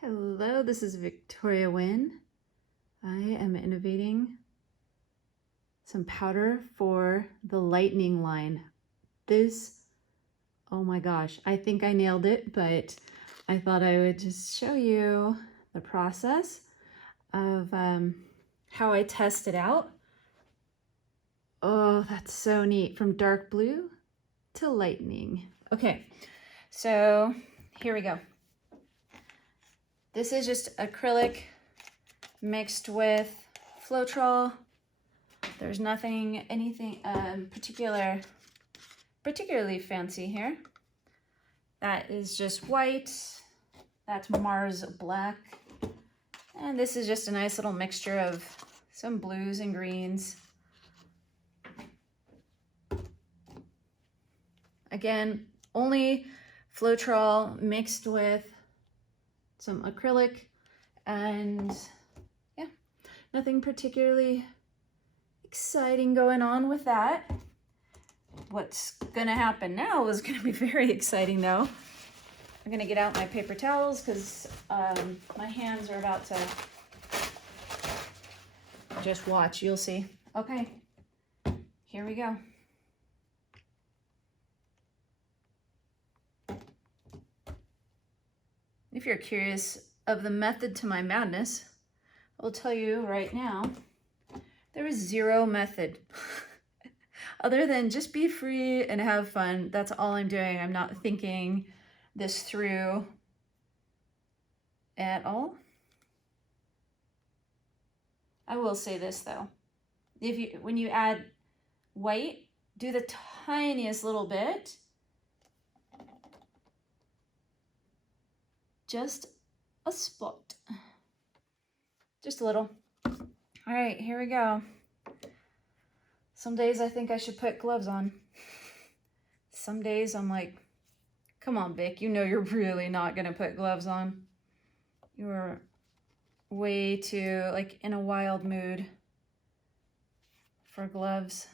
Hello, this is Victoria Wynn. I am innovating some powder for the lightning line. Oh my gosh, I think I nailed it, but I thought I would just show you the process of how I test it out. Oh, that's so neat. From dark blue to lightning. Okay, so here we go. This is just acrylic mixed with Floetrol. There's anything particularly fancy here. That is just white. That's Mars black. And this is just a nice little mixture of some blues and greens. Again, only Floetrol mixed with some acrylic, and yeah, nothing particularly exciting going on with that. What's gonna happen now is gonna be very exciting though. I'm gonna get out my paper towels because my hands are about to, just watch, you'll see. Okay, here we go. If you're curious of the method to my madness, I'll tell you right now, there is zero method. Other than just be free and have fun. That's all I'm doing. I'm not thinking this through at all. I will say this though. When you add white, do the tiniest little bit. Just a spot. Just a little. All right, here we go. Some days I think I should put gloves on. Some days I'm like, come on, Vic, you know you're really not gonna put gloves on. You're way too, like, in a wild mood for gloves.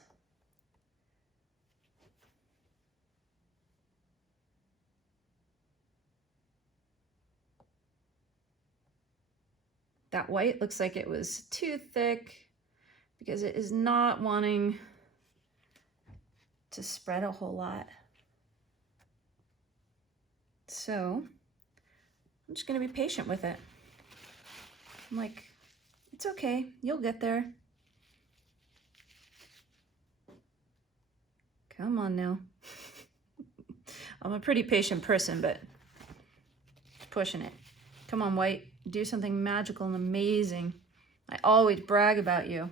That white looks like it was too thick because it is not wanting to spread a whole lot. So I'm just gonna be patient with it. I'm like, it's okay, you'll get there. Come on now. I'm a pretty patient person, but pushing it. Come on, white, do something magical and amazing. I always brag about you.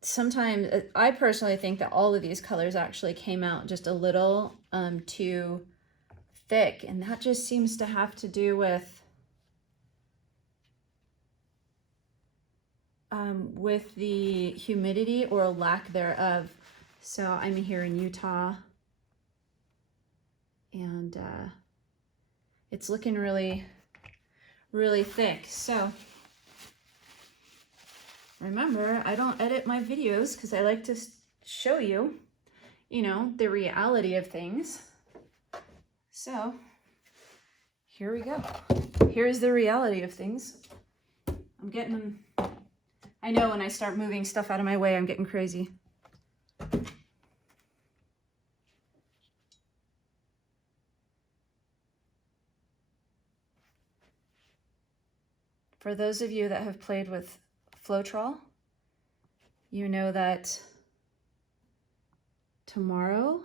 Sometimes, I personally think that all of these colors actually came out just a little too thick, and that just seems to have to do with the humidity or lack thereof. So I'm here in Utah, and it's looking really, really thick. So remember, I don't edit my videos because I like to show you, the reality of things. So here we go. Here's the reality of things. I'm getting them. I know when I start moving stuff out of my way, I'm getting crazy. For those of you that have played with Floetrol, you know that tomorrow,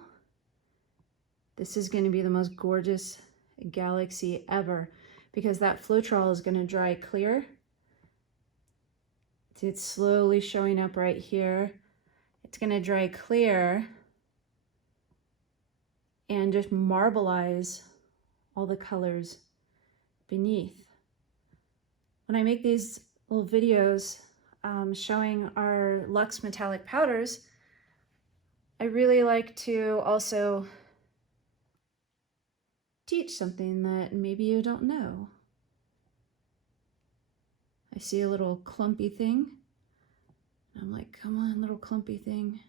this is going to be the most gorgeous galaxy ever, because that Floetrol is going to dry clear. It's slowly showing up right here. It's going to dry clear and just marbleize all the colors beneath. When I make these little videos showing our LUXE metallic powders, I really like to also teach something that maybe you don't know. I see a little clumpy thing. I'm like, come on, little clumpy thing.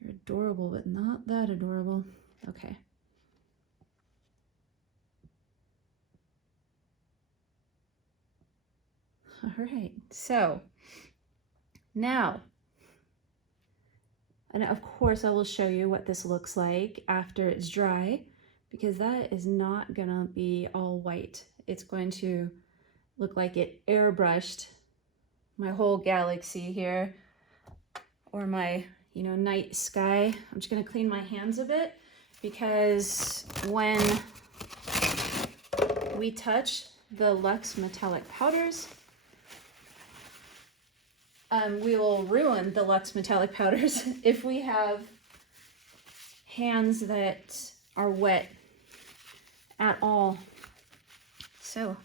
You're adorable, but not that adorable. Okay. All right, so now, and of course I will show you what this looks like after it's dry, because that is not gonna be all white. It's going to look like it airbrushed my whole galaxy here, or my, you know, night sky. I'm just gonna clean my hands a bit, because when we touch the Luxe metallic powders, we will ruin the Luxe metallic powders if we have hands that are wet at all. So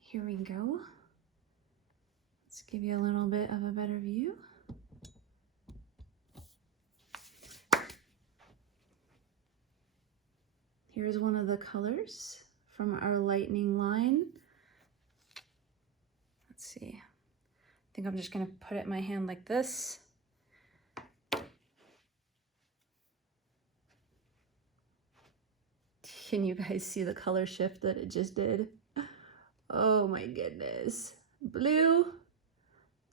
here we go. Let's give you a little bit of a better view. Here's one of the colors from our lightning line. Let's see. I think I'm just gonna put it in my hand like this. Can you guys see the color shift that it just did? Oh my goodness. Blue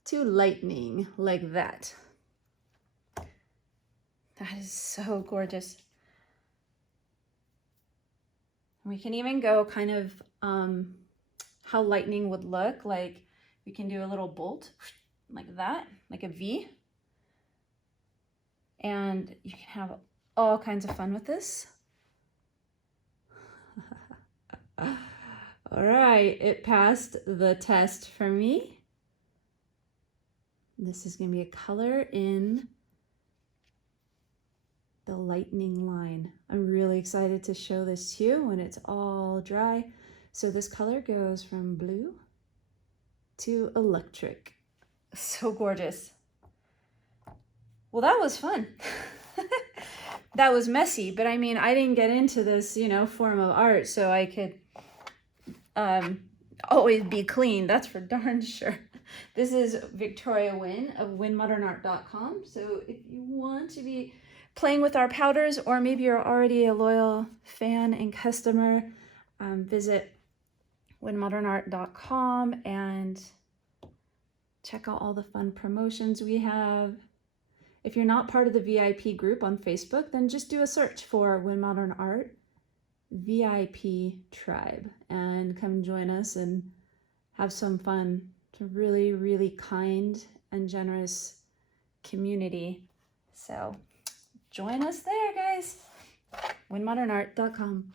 to lightning, like that. That is so gorgeous. We can even go kind of how lightning would look. Like we can do a little bolt like that, like a V. And you can have all kinds of fun with this. All right, it passed the test for me. This is gonna be a color in the lightning line. I'm really excited to show this to you when it's all dry. So this color goes from blue to electric. So gorgeous. Well, that was fun. That was messy, but I mean, I didn't get into this, you know, form of art so I could always be clean. That's for darn sure. This is Victoria Wynn of winmodernart.com. So if you want to be playing with our powders, or maybe you're already a loyal fan and customer, visit winmodernart.com and check out all the fun promotions we have. If you're not part of the VIP group on Facebook, then just do a search for Win Modern Art VIP Tribe and come join us and have some fun. It's a really, really kind and generous community. So join us there, guys. winmodernart.com.